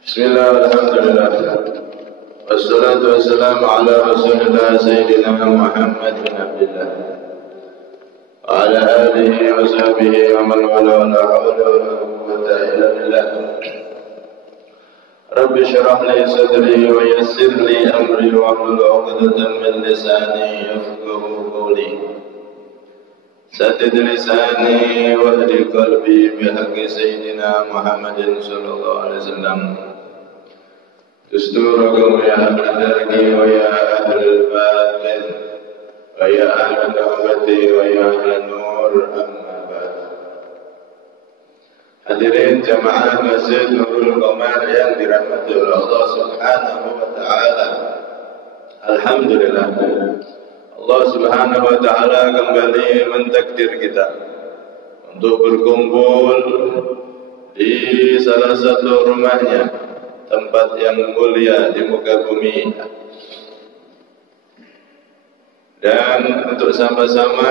Bismillah, alhamdulillah. Wassalatu wassalamu ala rasulillah Sayyidina Muhammad bin Abdullah wa ala alihi wa sahbihi wa man wala wa la hawla wa la quwwata illa billah. Rabbi shrah li sadri wa yassir li amri wa hlul 'uqdatam min lisani yafqahu qawli. Saddid lisani wa hdi qalbi bihaqqi Sayyidina Muhammadin sallallahu alaihi wasallam. Dusturakum ya ahlal dargi wa ya ahlal batin wa ya ahlal rahmati wa ya ahlal nur, amma ba'd. Hadirin jamaah Masjid Nurul Qamar yang dirahmati oleh Allah Subhanahu wa taala. Alhamdulillah, Allah Subhanahu wa taala kembali mentakdir kita untuk berkumpul di salah satu rumahnya, tempat yang mulia di muka bumi, dan untuk sama-sama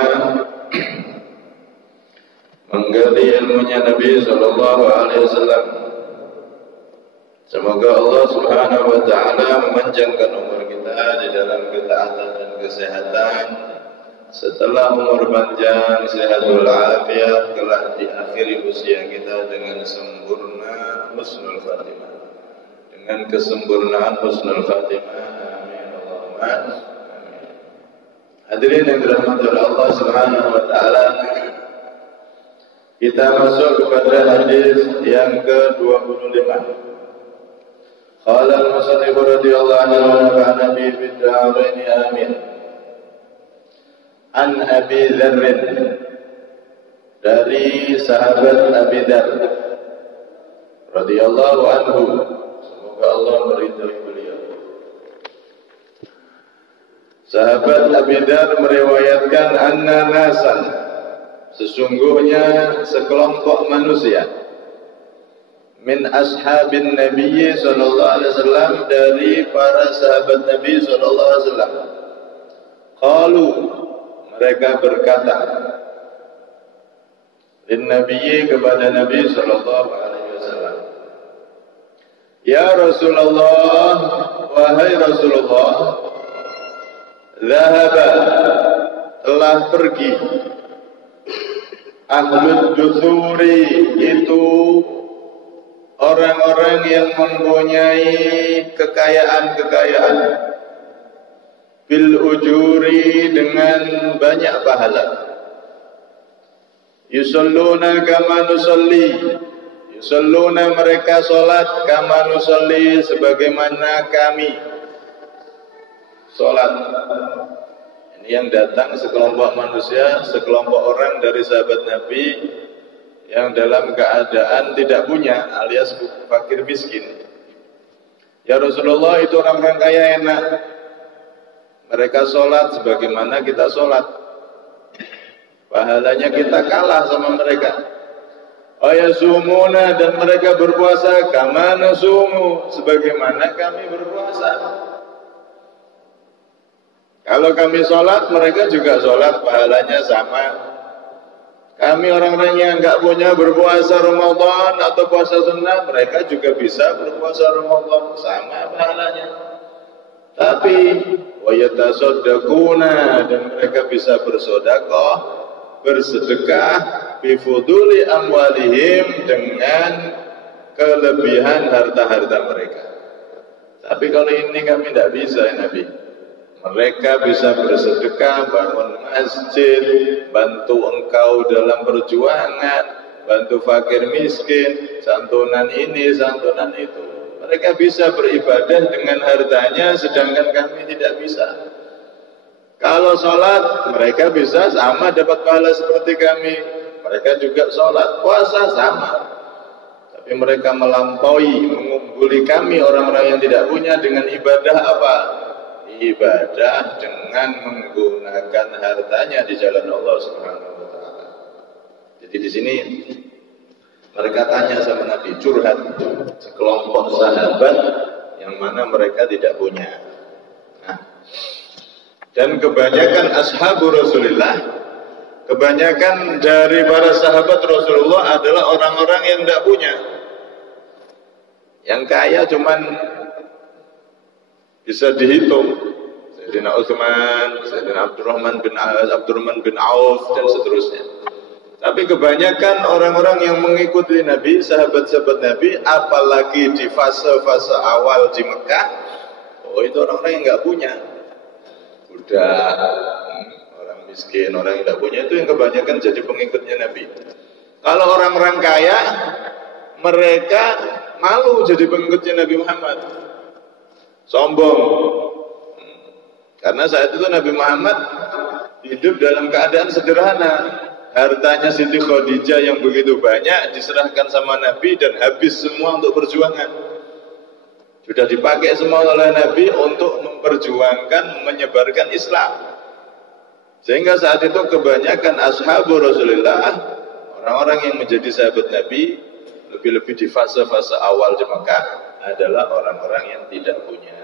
menggali ilmunya Nabi sallallahu alaihi wasallam. Semoga Allah Subhanahu wa taala memanjangkan umur kita di dalam ketaatan dan kesehatan. Setelah umur panjang, sehatul afiat, kelak di akhir usia kita dengan sempurna husnul khatimah, dengan kesempurnaan husnul khatimah. Amin Allahumma amin. Hadirin yang dirahmati oleh Allah Subhanahu wa taala, kita masuk kepada hadis yang ke-25. Qala al-musannif radhiyallahu anhu wa nafa'ana bihi fid darain amin. An Abi Dzar, dari sahabat Abi Dzar radhiyallahu anhu, Allah meridhai beliau. Sahabat Abi Dzar meriwayatkan anna nasan, sesungguhnya sekelompok manusia, min ashabin Nabi sallallahu alaihi wasallam, dari para sahabat Nabi sallallahu alaihi wasallam. Qalu, mereka berkata, lin Nabi, kepada Nabi sallallahu alaihi wasallam, ya Rasulullah, wahai Rasulullah, zahaba, telah pergi, ahlud dusuri, itu orang-orang yang mempunyai kekayaan-kekayaan, bil ujuri, dengan banyak pahala, yusalluna kama nusalli, yusalluna, mereka salat, kama nusalli, sebagaimana kami salat. Ini yang datang sekelompok manusia, sekelompok orang dari sahabat Nabi yang dalam keadaan tidak punya, alias fakir miskin. Ya Rasulullah, itu orang-orang kaya enak, mereka sholat sebagaimana kita sholat, pahalanya kita kalah sama mereka. Ayasumuna, dan mereka berpuasa, kama nasumu, sebagaimana kami berpuasa. Kalau kami sholat, mereka juga sholat, pahalanya sama. Kami orang-orang yang enggak punya berpuasa Ramadan atau puasa sunnah, mereka juga bisa berpuasa Ramadan, sama pahalanya. Tapi wayatasaddaquna, dan mereka bisa bersedekah, bersedekah, bifuduli amwalihim, dengan kelebihan harta-harta mereka. Tapi kalau ini kami tidak bisa, ya Nabi. Mereka bisa bersedekah, bangun masjid, bantu engkau dalam perjuangan, bantu fakir miskin, santunan ini, santunan itu. Mereka bisa beribadah dengan hartanya, sedangkan kami tidak bisa. Kalau sholat, mereka bisa sama dapat pahala seperti kami. Mereka juga sholat, puasa sama. Tapi mereka melampaui, mengungguli kami orang-orang yang tidak punya dengan ibadah apa? Ibadah dengan menggunakan hartanya di jalan Allah Subhanahu wa taala. Jadi di sini mereka tanya sama Nabi, curhat sekelompok sahabat yang mana mereka tidak punya. Nah, dan kebanyakan ashabu Rasulullah, kebanyakan dari para sahabat Rasulullah adalah orang-orang yang tidak punya. Yang kaya cuman bisa dihitung. Sayyidina Utsman, Sayyidina Abdurrahman bin Auf dan seterusnya. Tapi kebanyakan orang-orang yang mengikuti Nabi, sahabat-sahabat Nabi, apalagi di fase-fase awal di Mekah, oh itu orang-orang yang nggak punya, budak, orang miskin, orang yang nggak punya, itu yang kebanyakan jadi pengikutnya Nabi. Kalau orang-orang kaya, mereka malu jadi pengikutnya Nabi Muhammad, sombong. Karena saat itu Nabi Muhammad hidup dalam keadaan sederhana. Hartanya Siti Khadijah yang begitu banyak diserahkan sama Nabi dan habis semua untuk perjuangan. Sudah dipakai semua oleh Nabi untuk memperjuangkan, menyebarkan Islam. Sehingga saat itu kebanyakan ashabu Rasulullah, orang-orang yang menjadi sahabat Nabi, lebih-lebih di fase-fase awal di Mekah, adalah orang-orang yang tidak punya.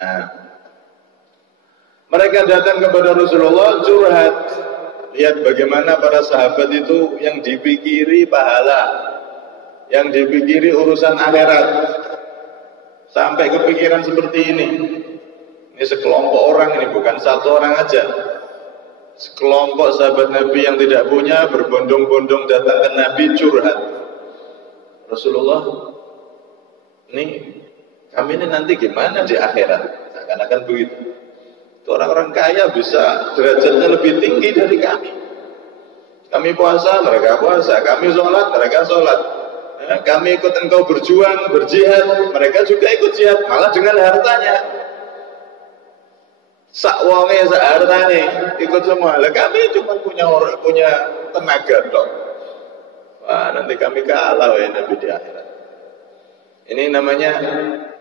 Nah, mereka datang kepada Rasulullah curhat. Lihat bagaimana para sahabat itu yang dipikiri pahala, yang dipikiri urusan akhirat, sampai kepikiran seperti ini. Ini sekelompok orang, ini bukan satu orang aja. Sekelompok sahabat Nabi yang tidak punya berbondong-bondong datang ke Nabi curhat. Rasulullah, ini kami ini nanti gimana di akhirat? Seakan-akan begitu. Orang-orang kaya bisa derajatnya lebih tinggi dari kami. Kami puasa, mereka puasa. Kami sholat, mereka sholat. Kami ikut engkau berjuang, berjihad, mereka juga ikut jihad, malah dengan hartanya. Sak wonge, sak hartane ikut semua. Lah kami cuma punya tenaga dong. Wah, nanti kami kalah ya Nabi di akhirat. Ini namanya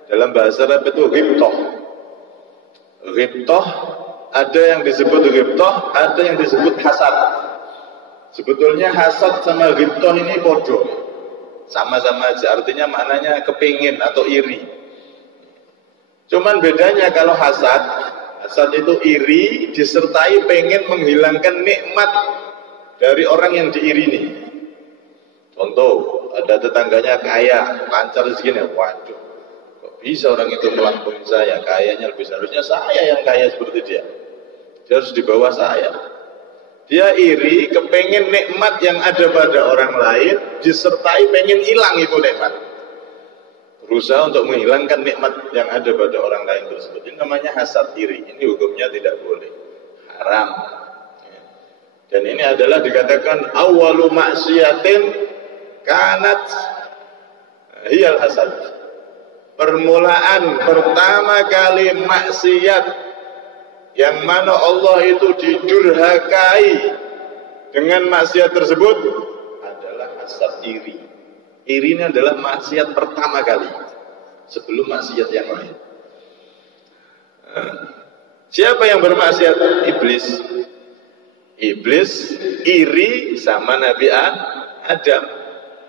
dalam bahasa Arab itu ghibthah. Ghibthah, ada yang disebut ghibthah, ada yang disebut hasad. Sebetulnya hasad sama ghibthah ini bodoh, sama-sama aja, artinya maknanya kepingin atau iri. Cuman bedanya kalau hasad itu iri disertai pengen menghilangkan nikmat dari orang yang diirini. Contoh, ada tetangganya kaya, lancar segini, waduh, bisa orang itu melampaui saya, kayanya lebih seharusnya saya yang kaya seperti dia. Dia harus di bawah saya. Dia iri, kepengen nikmat yang ada pada orang lain, disertai pengen hilang itu nikmat. Berusaha untuk menghilangkan nikmat yang ada pada orang lain tersebut. Ini namanya hasad iri. Ini hukumnya tidak boleh, haram. Dan ini adalah dikatakan awalu maksiatin kanat hiyal hasad. Permulaan pertama kali maksiat yang mana Allah itu didurhakai dengan maksiat tersebut adalah hasad iri. Iri ini adalah maksiat pertama kali sebelum maksiat yang lain. Siapa yang bermaksiat? Iblis. Iblis iri sama Nabi Adam.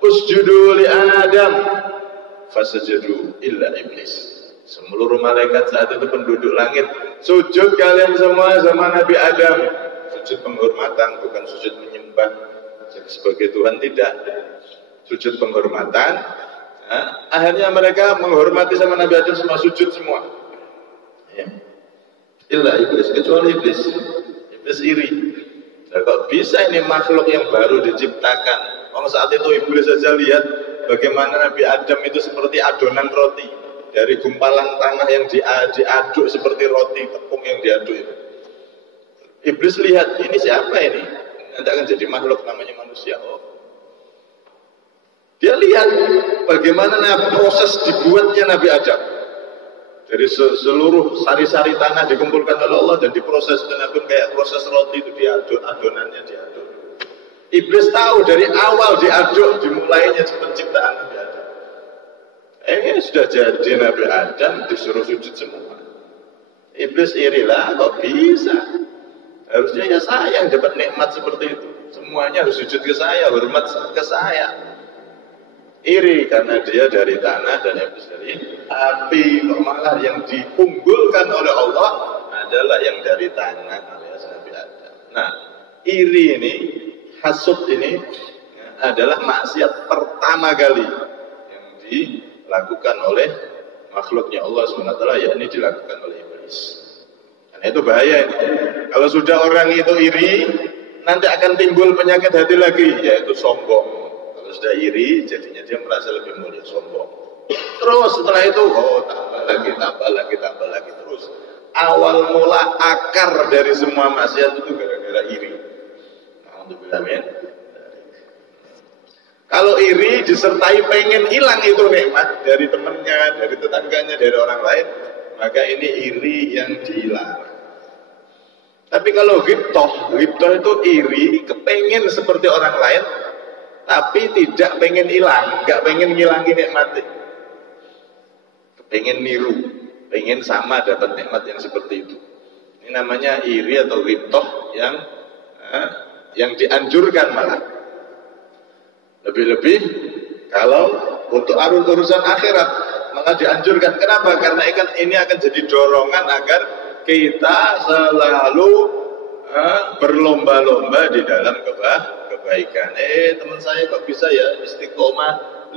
Usjudu li Adam fasajadu illa iblis. Seluruh malaikat saat itu penduduk langit sujud kalian semua sama Nabi Adam. Sujud penghormatan, bukan sujud menyembah sebagai Tuhan, tidak. Sujud penghormatan. Akhirnya mereka menghormati sama Nabi Adam, semua sujud semua. Ya. Illa iblis, kecuali iblis. Iblis iri. Nah, kok bisa ini makhluk yang baru diciptakan? Saat itu iblis saja lihat bagaimana Nabi Adam itu seperti adonan roti, dari gumpalan tanah yang diaduk seperti roti tepung yang diaduk itu. Iblis lihat, ini siapa ini? Nanti akan jadi makhluk namanya manusia. Dia lihat bagaimana proses dibuatnya Nabi Adam. Dari seluruh sari-sari tanah dikumpulkan oleh Allah dan diproses dengan kayak proses roti itu diaduk, adonannya diaduk. Iblis tahu dari awal diaduk dimulainya penciptaan Nabi Adam. Ini sudah jadi Nabi Adam disuruh sujud semua. Iblis irilah, kok bisa? Harusnya ya saya yang dapat nikmat seperti itu. Semuanya harus sujud ke saya, hormat ke saya. Iri karena dia dari tanah dan iblis dari api. Kok malah yang diunggulkan oleh Allah adalah yang dari tanah alias Nabi Adam. Nah, iri ini, hasud ini adalah maksiat pertama kali yang dilakukan oleh makhluknya Allah SWT, yakni dilakukan oleh iblis. Karena itu bahaya ini. Kalau sudah orang itu iri, nanti akan timbul penyakit hati lagi, yaitu sombong. Kalau sudah iri, jadinya dia merasa lebih mulia, sombong. Terus setelah itu, tambah lagi terus. Awal mula akar dari semua maksiat itu gara-gara iri. Alhamdulillah, amin. Kalau iri disertai pengen hilang itu nikmat dari temannya, dari tetangganya, dari orang lain, maka ini iri yang dilarang. Tapi kalau ghibthah itu iri, kepengen seperti orang lain, tapi tidak pengen hilang, nggak pengen ngilangin nikmat. Pengen niru, pengen sama dapat nikmat yang seperti itu. Ini namanya iri atau ghibthah yang dianjurkan malah. Lebih-lebih kalau untuk urusan akhirat maka dianjurkan. Kenapa? Karena ini akan jadi dorongan agar kita selalu berlomba-lomba di dalam kebaikan. Teman saya kok bisa ya istiqomah 5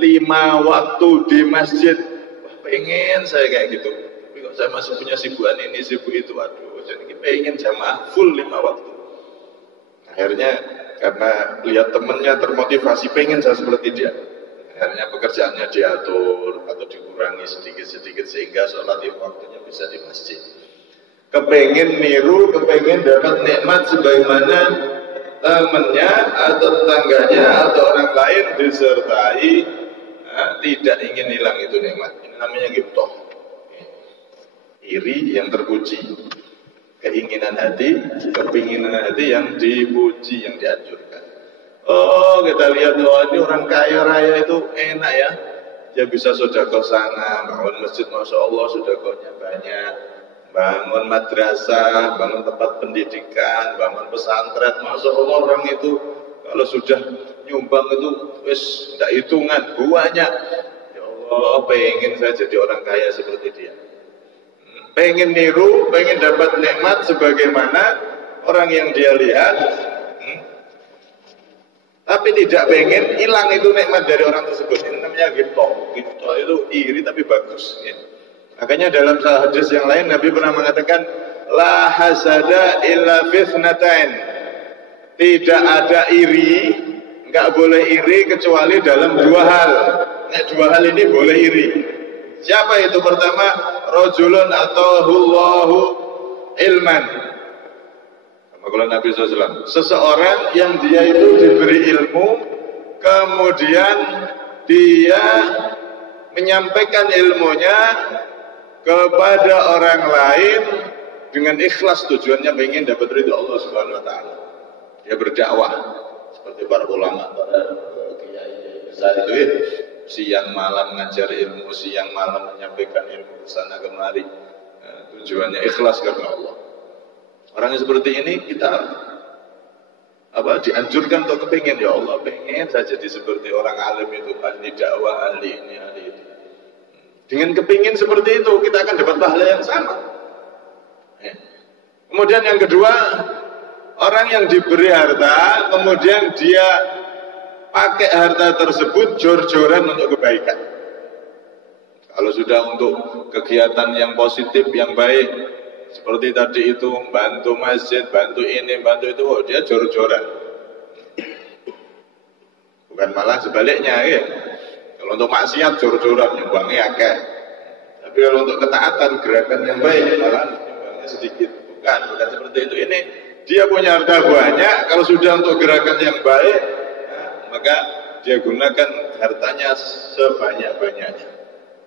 waktu di masjid. Wah, pengen saya kayak gitu. Tapi kok saya masih punya sibukan ini, sibuk itu. Waduh, jadi pengen jamaah full 5 waktu. Akhirnya karena lihat temennya termotivasi, pengen saya seperti dia. Akhirnya pekerjaannya diatur atau dikurangi sedikit-sedikit sehingga sholat waktunya bisa di masjid. Kepengen niru, kepengen dapat nikmat sebagaimana temennya atau tetangganya atau orang lain disertai tidak ingin hilang itu nikmat. Ini namanya ghibthah. Iri yang terpuji. Keinginan hati, kepinginan hati yang dipuji, yang dianjurkan. Oh, kita lihat, ini orang kaya raya itu enak ya. Dia bisa sedekah sana, bangun masjid, masya Allah, sedekahnya banyak. Bangun madrasah, bangun tempat pendidikan, bangun pesantren, masya Allah orang itu kalau sudah nyumbang itu wis tidak hitungan, banyak. Ya Allah, pengen saya jadi orang kaya seperti dia. Pengen niru, pengen dapat nikmat sebagaimana orang yang dia lihat, tapi tidak pengen hilang itu nikmat dari orang tersebut. Ini namanya ghibthah. Ghibthah itu iri tapi bagus. Makanya dalam hadis yang lain Nabi pernah mengatakan, la hasada illa fitnatain. Tidak ada iri, nggak boleh iri kecuali dalam 2 hal. Nah, 2 hal ini boleh iri. Siapa itu? Pertama, rajulun atahullahu ilman. Sama Nabi SAW. Seseorang yang dia itu diberi ilmu, kemudian dia menyampaikan ilmunya kepada orang lain dengan ikhlas, tujuannya ingin dapat ridho Allah Subhanahu Wa Taala. Dia berdakwah seperti para ulama, para kiai besar itu. Siang malam ngajar ilmu, siang malam menyampaikan ilmu ke sana kemari. Tujuannya ikhlas karena Allah. Orang yang seperti ini kita dianjurkan untuk kepingin, ya Allah, pengen saya jadi seperti orang alim itu, ahli dakwah, ahli ini, ahli itu. Dengan kepingin seperti itu kita akan dapat pahala yang sama. Kemudian yang kedua, orang yang diberi harta, kemudian dia pakai harta tersebut jor-joran untuk kebaikan. Kalau sudah untuk kegiatan yang positif, yang baik, seperti tadi itu, bantu masjid, bantu ini, bantu itu, dia jor-joran. Bukan malah sebaliknya, ya. Kalau untuk maksiat jor-joran, nyumbangnya akeh. Tapi kalau untuk ketaatan, gerakan yang baik, malah nyumbangnya sedikit. Bukan seperti itu. Ini dia punya harta banyak, kalau sudah untuk gerakan yang baik, maka dia gunakan hartanya sebanyak-banyaknya.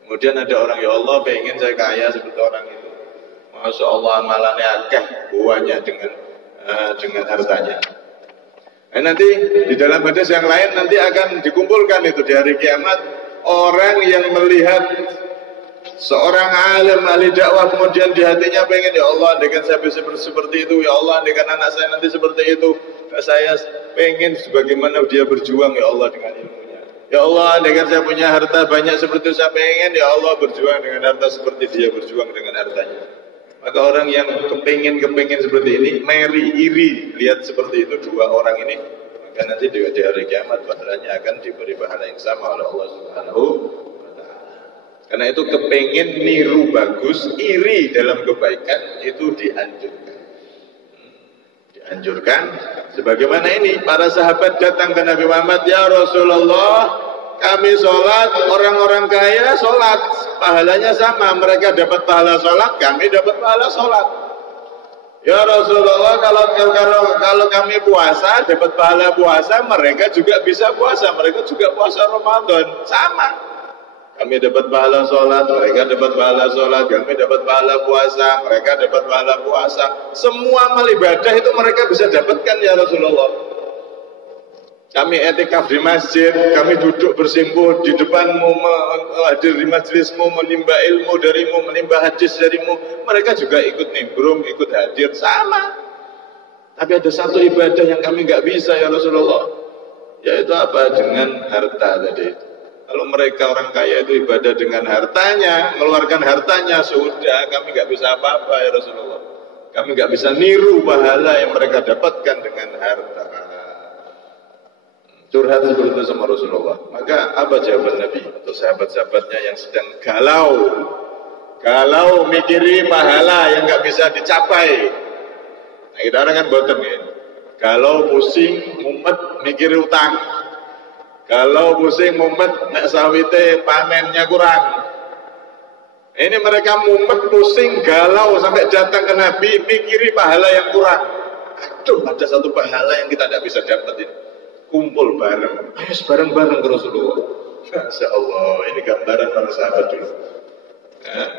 Kemudian ada orang, ya Allah, pengen saya kaya seperti orang itu. Masya Allah, amalannya akeh buahnya dengan hartanya. Nah, nanti di dalam hadis yang lain nanti akan dikumpulkan itu di hari kiamat orang yang melihat seorang alim ahli dakwah, kemudian di hatinya pengen, ya Allah, dengan saya bisa seperti itu, ya Allah, dengan anak saya nanti seperti itu. Saya pengen sebagaimana dia berjuang, ya Allah, dengan ilmunya. Ya Allah, dengan saya punya harta banyak seperti itu, saya pengen, ya Allah, berjuang dengan harta seperti dia berjuang dengan hartanya. Maka orang yang kepingin seperti ini, iri, lihat seperti itu 2 orang ini, maka nanti di hari kiamat pahalanya akan diberi pahala yang sama oleh Allah Subhanahu Wa Taala. Karena itu kepengen niru bagus, iri dalam kebaikan itu dianjurkan. Dianjurkan. Sebagaimana ini para sahabat datang ke Nabi Muhammad, ya Rasulullah, kami sholat, orang-orang kaya sholat, pahalanya sama, mereka dapat pahala sholat, kami dapat pahala sholat. Ya Rasulullah, kalau kami puasa dapat pahala puasa, mereka juga bisa puasa, mereka juga puasa Ramadan, sama. Kami dapat pahala sholat, mereka dapat pahala sholat, kami dapat pahala puasa, mereka dapat pahala puasa. Semua amal ibadah itu mereka bisa dapatkan ya Rasulullah. Kami etikaf di masjid, kami duduk bersimpuh di depanmu, hadir di majlismu, menimba ilmu darimu, menimba hadis darimu. Mereka juga ikut nimbrung, ikut hadir, sama. Tapi ada satu ibadah yang kami nggak bisa ya Rasulullah. Yaitu apa? Dengan harta tadi itu. Kalau mereka orang kaya itu ibadah dengan hartanya, mengeluarkan hartanya, sudah kami nggak bisa apa-apa ya Rasulullah. Kami nggak bisa niru pahala yang mereka dapatkan dengan harta. Curhat seperti itu sama Rasulullah. Maka apa jawaban Nabi untuk sahabat-sahabatnya yang sedang galau mikiri pahala yang nggak bisa dicapai. Nah, kita orang kan boten ya. Galau, pusing, mumet, mikir utang. Kalau pusing mumet, nek sawite panennya kurang. Ini mereka mumet, pusing, galau sampai datang ke Nabi, mikiri pahala yang kurang. Aduh, ada satu pahala yang kita tidak bisa dapat ini. Kumpul bareng, bareng-bareng ke Rasulullah. Masya Allah, ini gambaran para sahabat dulu. Nah,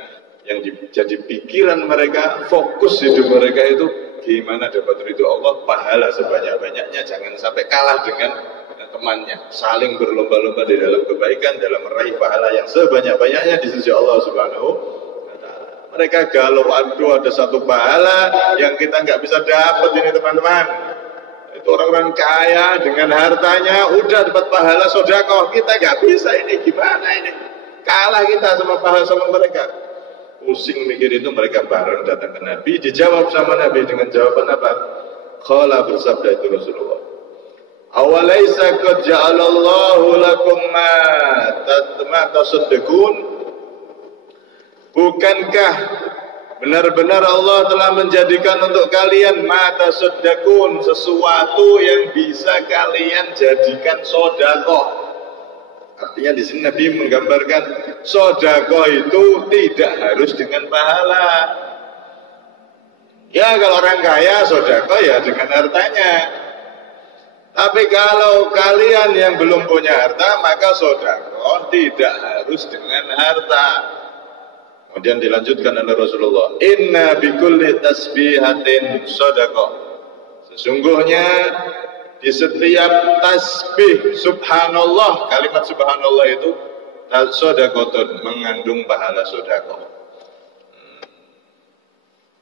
yang jadi pikiran mereka, fokus hidup mereka itu gimana dapat ridho Allah, pahala sebanyak-banyaknya, jangan sampai kalah dengan temannya, saling berlomba-lomba di dalam kebaikan, dalam meraih pahala yang sebanyak-banyaknya di sisi Allah Subhanahu wa Ta'ala. Mereka galau, aduh ada satu pahala yang kita nggak bisa dapat ini teman-teman. Itu orang-orang kaya dengan hartanya udah dapat pahala sedekah, kita nggak bisa ini, gimana ini? Kalah kita sama pahala sama mereka. Pusing mikir itu, mereka bareng datang ke Nabi, dijawab sama Nabi dengan jawaban apa? Qala, bersabda itu Rasulullah, awalaisa qad ja'alallahu lakum ma tasaddaqun. Bukankah benar-benar Allah telah menjadikan untuk kalian ma tasaddaqun, sesuatu yang bisa kalian jadikan sedekah. Artinya di sini Nabi menggambarkan sedekah itu tidak harus dengan pahala. Ya kalau orang kaya sedekah ya dengan hartanya. Tapi kalau kalian yang belum punya harta, maka sedekah tidak harus dengan harta. Kemudian dilanjutkan oleh Rasulullah, inna bikulli tasbihatin sedekah. Sesungguhnya di setiap tasbih subhanallah, kalimat subhanallah itu sedekahun, mengandung pahala sedekah.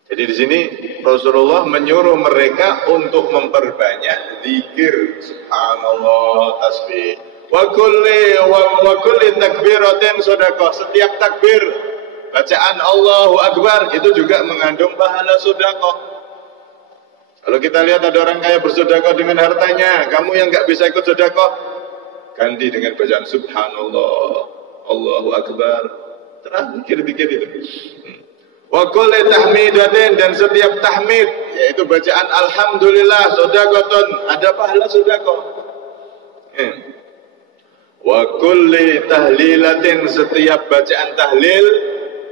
Jadi di sini Rasulullah menyuruh mereka untuk memperbanyak zikir subhanallah, tasbih. Wa kulli takbiratin sedekah. Setiap takbir bacaan Allahu Akbar itu juga mengandung pahala sedekah. Kalau kita lihat ada orang kaya bersedekah dengan hartanya, kamu yang nggak bisa ikut sedekah, ganti dengan bacaan subhanallah, Allahu Akbar. Terang pikir-pikir itu. Wa kulli tahmidatin, dan setiap tahmid yaitu bacaan alhamdulillah sedekahun, ada pahala sedekah. Wa kulli tahlilatin, setiap bacaan tahlil,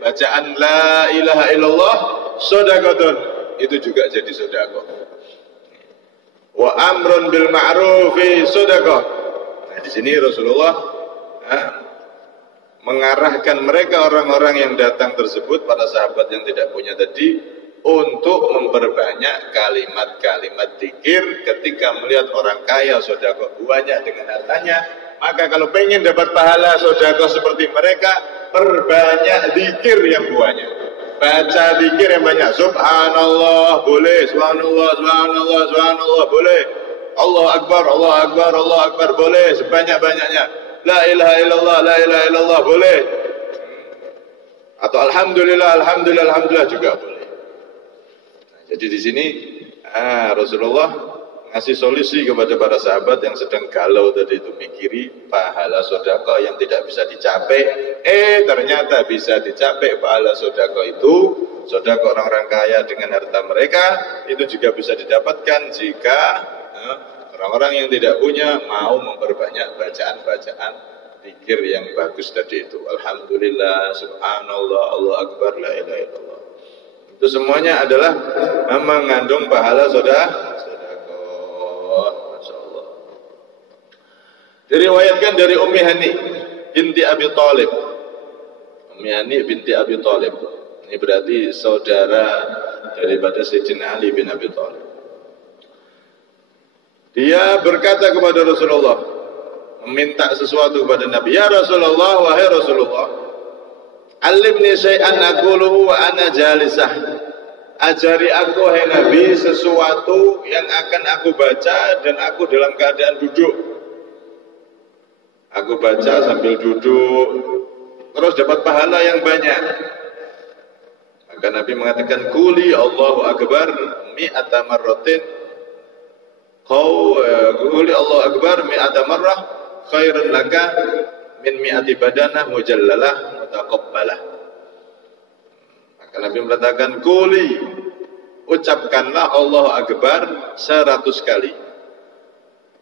bacaan la ilaha illallah sedekahun, itu juga jadi sedekah. Wa amrun bil ma'rufi sedekah. Nah, di sini Rasulullah mengarahkan mereka orang-orang yang datang tersebut, para sahabat yang tidak punya tadi, untuk memperbanyak kalimat-kalimat zikir ketika melihat orang kaya sedekah banyak dengan hartanya. Maka kalau pengen dapat pahala sedekah seperti mereka, perbanyak zikir yang banyak. Baca zikir yang banyak. Subhanallah boleh, subhanallah, subhanallah, subhanallah boleh. Allah Akbar, Allah Akbar, Allah Akbar boleh sebanyak-banyaknya. La ilaha illallah, la ilaha illallah boleh. Atau alhamdulillah, alhamdulillah, alhamdulillah juga boleh. Nah, jadi di sini Rasulullah ngasih solusi kepada para sahabat yang sedang galau tadi itu, mikiri pahala sedekah yang tidak bisa dicapai. Ternyata bisa dicapai pahala sedekah itu. Sedekah orang-orang kaya dengan harta mereka itu juga bisa didapatkan jika orang-orang yang tidak punya mau memperbanyak bacaan-bacaan zikir yang bagus tadi itu. Alhamdulillah, subhanallah, Allah akbar, la ilaha illallah. Itu semuanya adalah mengandung pahala sedekah. Masyaallah. Diriwayatkan dari Ummi Hani binti Abi Thalib. Ummi Hani binti Abi Thalib. Ini berarti saudara daripada Sayyidina Ali bin Abi Thalib. Dia berkata kepada Rasulullah, meminta sesuatu kepada Nabi. Ya Rasulullah, wahai Rasulullah, alimni syai'an aquluhu wa ana jalisah. Ajari aku, hai Nabi, sesuatu yang akan aku baca dan aku dalam keadaan duduk. Aku baca sambil duduk, terus dapat pahala yang banyak. Maka Nabi mengatakan, Quli Allahu Akbar mi'ata marratin. Quli Allahu Akbar mi'ata marrah khairun laka min mi'ati badanah mujallalah mutaqabbalah. Nabi mengatakan, Quli, ucapkanlah Allahu Akbar 100 kali.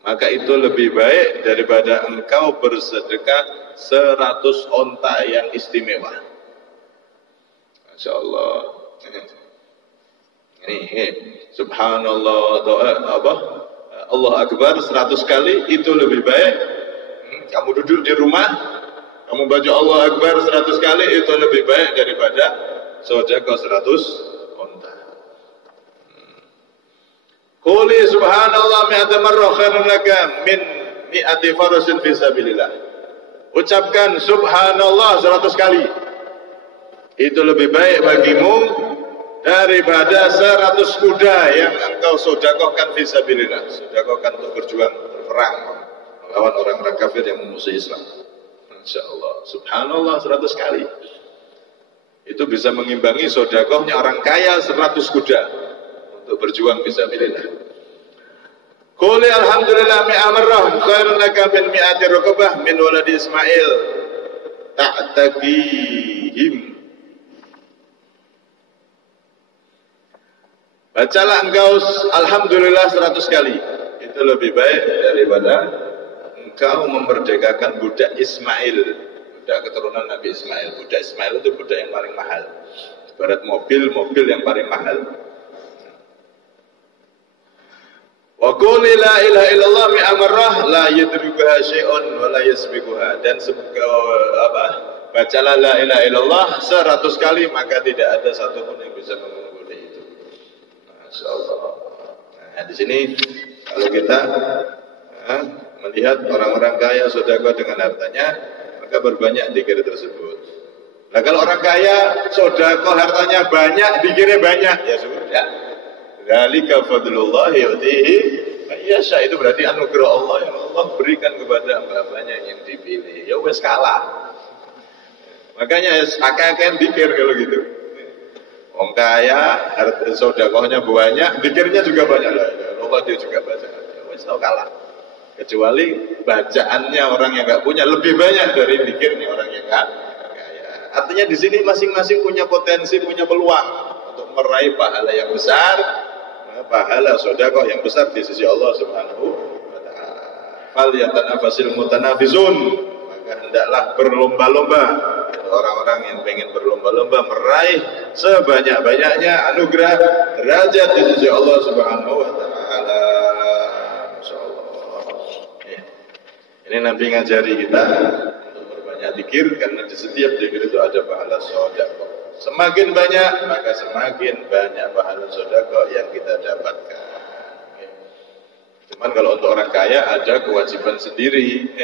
Maka itu lebih baik daripada engkau bersedekah 100 onta yang istimewa. Masya Allah. Ini subhanallah, Allah Akbar 100 kali itu lebih baik. Kamu duduk di rumah, kamu baca Allah Akbar 100 kali itu lebih baik daripada sedekah 100 onta. Quli subhanallah mi'ata marrah khairun laka min mi'ati farasin fi sabilillah. Ucapkan subhanallah 100 kali. Itu lebih baik bagimu daripada 100 kuda yang engkau sedekahkan fi sabilillah. Sedekahkan untuk berjuang, berperang melawan orang-orang kafir yang memusuhi Islam. Insyaallah. Subhanallah 100 kali. Itu bisa mengimbangi sedekahnya orang kaya 100 kuda untuk berjuang fisabilillah. Qul alhamdulillah mi'a marrah khairun laka min mi'ati raqabah min waladi Ismail ta'taqihim. Bacalah engkau alhamdulillah 100 kali. Itu lebih baik daripada engkau memerdekakan budak Ismail. Budak keturunan Nabi Ismail. Budak Ismail itu budak yang paling mahal. Ibarat mobil yang paling mahal. Wa qul la ilaha illallah mi'a marrah la yadrikuha syai'un wa la yasbiquha. Dan bacalah la ilaha illallah 100 kali maka tidak ada satupun yang bisa mengungguli itu. Masyaallah. Nah, di sini kalau kita melihat orang-orang kaya sedekah dengan hartanya, berbanyak zikir tersebut. Nah kalau orang kaya sedekah hartanya banyak, zikirnya banyak, ya sudah. Dzalika fadlullah yu'tihi mayyasha. Itu berarti anugerah Allah yang Allah berikan kepada hamba-hambanya yang dipilih. Ya wes kalah. Makanya akeh-akeh zikir kalau gitu. Orang kaya sedekahnya banyak, zikirnya juga banyak lah. Allah dia juga baca. Ya wes tau kalah. Kecuali bacaannya orang yang nggak punya lebih banyak dari zikirnya orang yang nggak kaya. Artinya di sini masing-masing punya potensi, punya peluang untuk meraih pahala yang besar, pahala sedekah yang besar di sisi Allah Subhanahu wa taala. Fal yatanafasil mutanafisun. Maka hendaklah berlomba-lomba orang-orang yang ingin berlomba-lomba meraih sebanyak-banyaknya anugerah derajat di sisi Allah Subhanahu wa taala. Ini Nabi ngajari kita untuk berbanyak zikir karena di setiap zikir itu ada pahala sedekah. Semakin banyak maka semakin banyak pahala sedekah yang kita dapatkan. Cuman kalau untuk orang kaya ada kewajiban sendiri.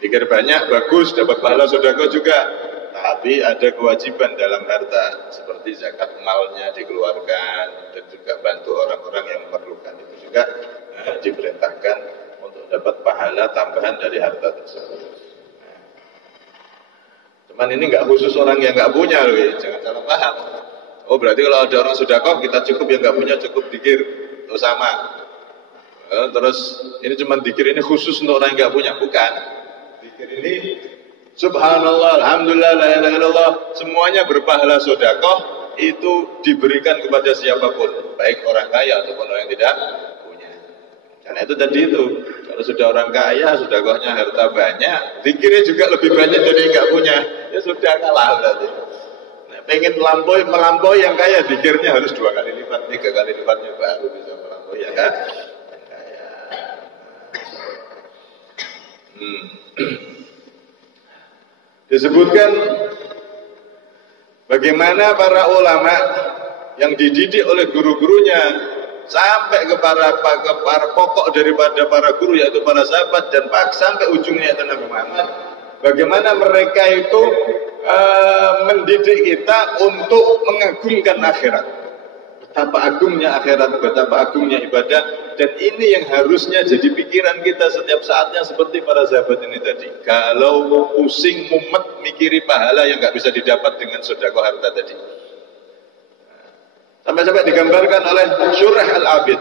Zikir banyak bagus dapat pahala sedekah juga, tapi ada kewajiban dalam harta seperti zakat malnya dikeluarkan dan juga bantu orang-orang yang memerlukan itu juga diperintahkan dapat pahala tambahan dari harta tersebut. Cuman ini nggak khusus orang yang nggak punya loh, ya. Jangan salah paham. Oh berarti kalau ada orang sedekah kita cukup, yang nggak punya cukup zikir, itu sama. Terus ini cuma dikir ini khusus untuk orang yang nggak punya, bukan. Dikir ini subhanallah, alhamdulillah, la ilaha illallah, semuanya berpahala sedekah, itu diberikan kepada siapapun, baik orang kaya ataupun orang yang tidak punya. Karena itu tadi itu, kalau sudah orang kaya, sedekahnya harta banyak, dikirnya juga lebih banyak dari nggak punya, ya sudah kalah berarti. Nah, pengen melampaui yang kaya, dikirnya harus 2 kali lipat, 3 kali lipatnya baru bisa melampaui ya kan? Disebutkan bagaimana para ulama yang dididik oleh guru-gurunya sampai ke para pokok daripada para guru, yaitu para sahabat, dan sampai ujungnya itu Nabi Muhammad, bagaimana mereka itu mendidik kita untuk mengagungkan akhirat. Betapa agungnya akhirat, betapa agungnya ibadah, dan ini yang harusnya jadi pikiran kita setiap saatnya seperti para sahabat ini tadi. Kalau pusing mumet mikiri pahala yang nggak bisa didapat dengan sedekah harta tadi. Sampai-sampai digambarkan oleh Syurah Al-Abid.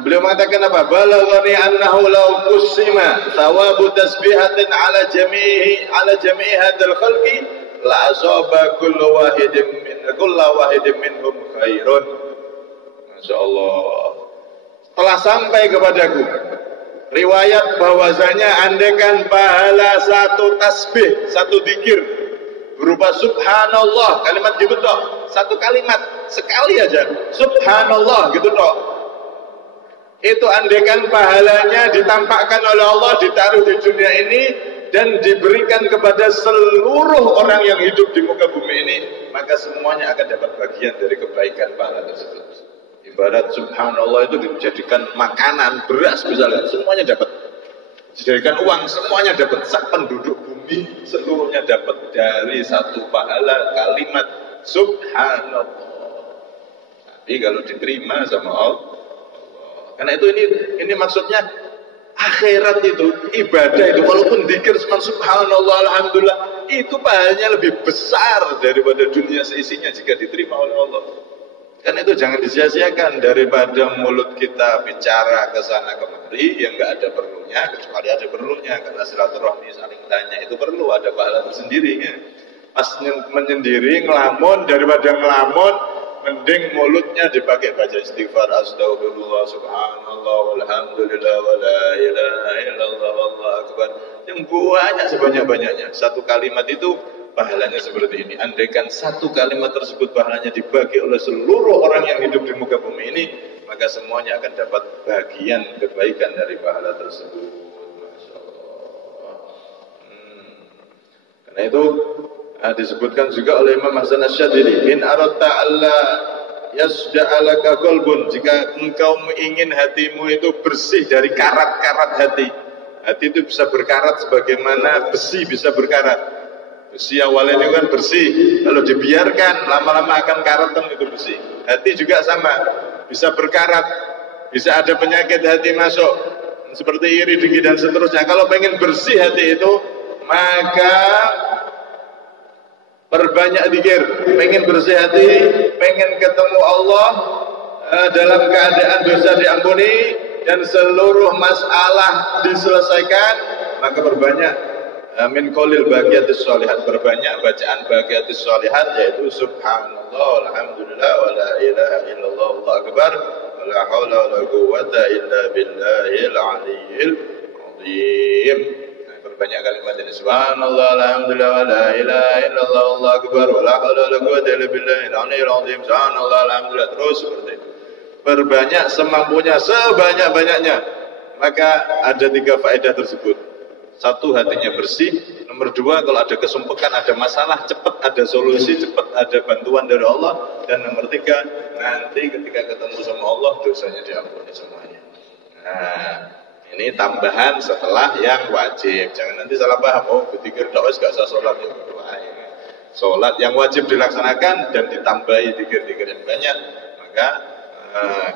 Beliau mengatakan apa? Balaghani annahu law qusima thawabu tasbihatin ala jami'i hadzal khalqi la asaba kullu wahidin minhum khairun. Masyaallah. Telah sampai kepadaku riwayat bahwasanya andaikan pahala satu tasbih, satu zikir berupa subhanallah, kalimat gitu toh, satu kalimat sekali aja subhanallah gitu toh, itu andaikan pahalanya ditampakkan oleh Allah, ditaruh di dunia ini dan diberikan kepada seluruh orang yang hidup di muka bumi ini, maka semuanya akan dapat bagian dari kebaikan pahala tersebut. Ibarat subhanallah itu dijadikan makanan, beras misalnya, semuanya dapat. Dijadikan uang, semuanya dapat. Sak penduduk bumi seluruhnya dapat dari satu pahala kalimat subhanallah. Tapi kalau diterima sama Allah, karena itu ini maksudnya akhirat itu, ibadah itu, walaupun dzikir subhanallah, alhamdulillah, itu pahalanya lebih besar daripada dunia seisinya jika diterima oleh Allah. Karena itu jangan disia-siakan, daripada mulut kita bicara ke sana kemari yang nggak ada perlunya, kecuali ada perlunya, karena silaturahmi saling tanya itu perlu, ada pahala tersendiri ya. Pas menyendiri ngelamun, daripada ngelamun mending mulutnya dipakai baca istighfar, astagfirullah, subhanallah, walhamdulillah, wala ilaha illallah, wallahu akbar, yang banyak sebanyak-banyaknya. Satu kalimat itu pahalanya seperti ini. Andaikan satu kalimat tersebut pahalanya dibagi oleh seluruh orang yang hidup di muka bumi ini, maka semuanya akan dapat bagian kebaikan dari pahala tersebut. Masya Allah. Karena itu disebutkan juga oleh Imam Hasan Asy-Syadzili, in aratta alla yasja'alaka qalbun, jika engkau ingin hatimu itu bersih dari karat-karat hati. Hati itu bisa berkarat sebagaimana besi bisa berkarat. Besi awalnya itu kan bersih, kalau dibiarkan lama-lama akan karatan itu besi. Hati juga sama, bisa berkarat, bisa ada penyakit hati masuk, seperti iri, dengki dan seterusnya. Kalau pengen bersih hati itu, maka perbanyak zikir. Pengen bersih hati, pengen ketemu Allah dalam keadaan dosa diampuni dan seluruh masalah diselesaikan, maka perbanyak min qaulil baqiyatus sholihat, berbanyak bacaan baqiyatus sholihat, yaitu subhanallah, alhamdulillah, wala ilaha illallah, Allahu akbar, wala haula wala quwwata illa billahil aliyyil azim. Berbanyak kalimat ini, subhanallah, alhamdulillah, wala ilaha illallah, Allahu akbar, wala haula wala quwwata illa billahil aliyyil azim, subhanallah, alhamdulillah, terus seperti itu. Berbanyak semampunya, sebanyak-banyaknya. Maka ada 3 faedah tersebut. 1, hatinya bersih. Nomor 2, kalau ada kesumpekan, ada masalah, cepat ada solusi, cepat ada bantuan dari Allah. Dan nomor 3, nanti ketika ketemu sama Allah, dosanya diampuni semuanya. Nah, ini tambahan setelah yang wajib. Jangan nanti salah paham, oh berzikir tok wis gak usah salat ya. Salat yang wajib dilaksanakan dan ditambahi zikir-zikir yang banyak, maka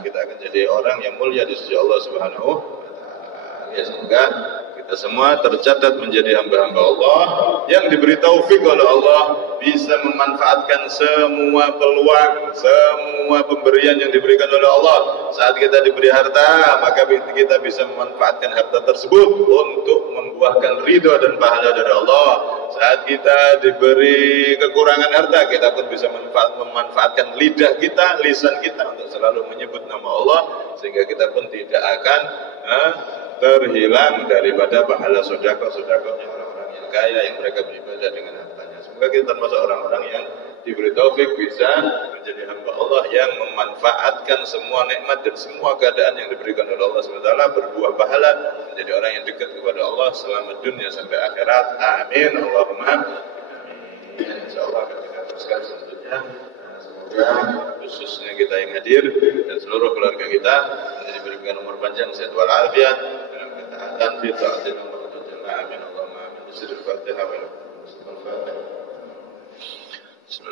kita akan jadi orang yang mulia di sisi Allah Subhanahu wa taala. Ya, semoga kita kita semua tercatat menjadi hamba-hamba Allah yang diberi taufik oleh Allah, bisa memanfaatkan semua peluang, semua pemberian yang diberikan oleh Allah. Saat kita diberi harta, maka kita bisa memanfaatkan harta tersebut untuk membuahkan ridho dan pahala dari Allah. Saat kita diberi kekurangan harta, kita pun bisa memanfaatkan lidah kita, lisan kita untuk selalu menyebut nama Allah, sehingga kita pun tidak akan terhilang daripada pahala sedekah-sedekahnya orang-orang yang kaya yang mereka beribadah dengan hartanya. Semoga kita termasuk orang-orang yang diberi taufik bisa menjadi hamba Allah yang memanfaatkan semua nikmat dan semua keadaan yang diberikan oleh Allah SWT berbuah pahala, menjadi orang yang dekat kepada Allah selama dunia sampai akhirat. Amin. Allahumma amin. Insyaallah akan kita teruskan selanjutnya. Semoga khususnya kita yang hadir dan seluruh keluarga kita menjadi diberikan umur panjang, sehat walafiat, dalam ketaatan fi ta'atin Allah Jalla. Amin. Allahumma amin. Bismillahirrahmanirrahim. Bismillah.